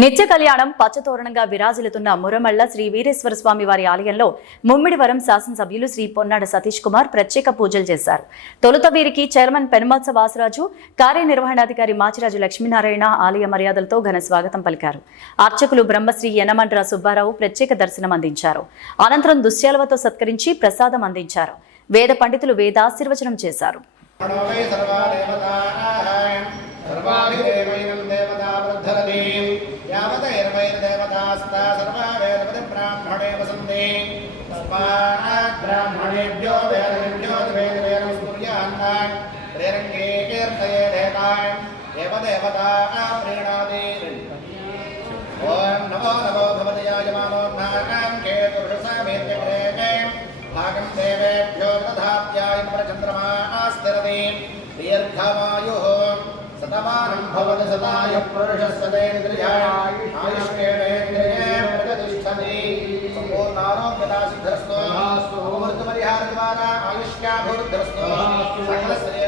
నిత్య కళ్యాణం పచ్చతోరణంగా విరాజిల్లుతున్న మురమళ్ళ శ్రీ వీరేశ్వర స్వామి వారి ఆలయంలో ముమ్మిడివరం శాసనసభ్యులు శ్రీ పొన్నాడ సతీష్ కుమార్ ప్రత్యేక పూజలు చేశారు. తొలుత వీరికి చైర్మన్ పెనుమత్స వాసరాజు కార్యనిర్వహణాధికారి మాచిరాజు లక్ష్మీనారాయణ ఆలయ మర్యాదలతో ఘన స్వాగతం పలికారు. అర్చకులు బ్రహ్మశ్రీ యనమండ్ర సుబ్బారావు ప్రత్యేక దర్శనం అందించారు. అనంతరం దుశ్యాలవతో సత్కరించి ప్రసాదం అందించారు. వేద పండితులు వేదాశీర్వచనం చేశారు. सर्वास्ता सर्वा वेदपति ब्राह्मणे वसन्ति। ब्राह्मणेभ्यो वेदेभ्यो वेदवेदं सूर्यान्तान् त्रिरङ्गे कीर्तये देतान् देवदेवता प्रीणाति ॐ नमो नमो भवति यायमानोन्नाकां केतुषसामेत्यग्रे भागं देवेभ्यो दधात्यायं प्रचन्द्रमा आस्तिरति दीर्घवायुः भवति सदायुः पुरुषस्य तेन्द्रिया అమృతపరిహార ద్వారా ఆయుష్యాభివృద్ధిరస్తు సకల శ్రేయ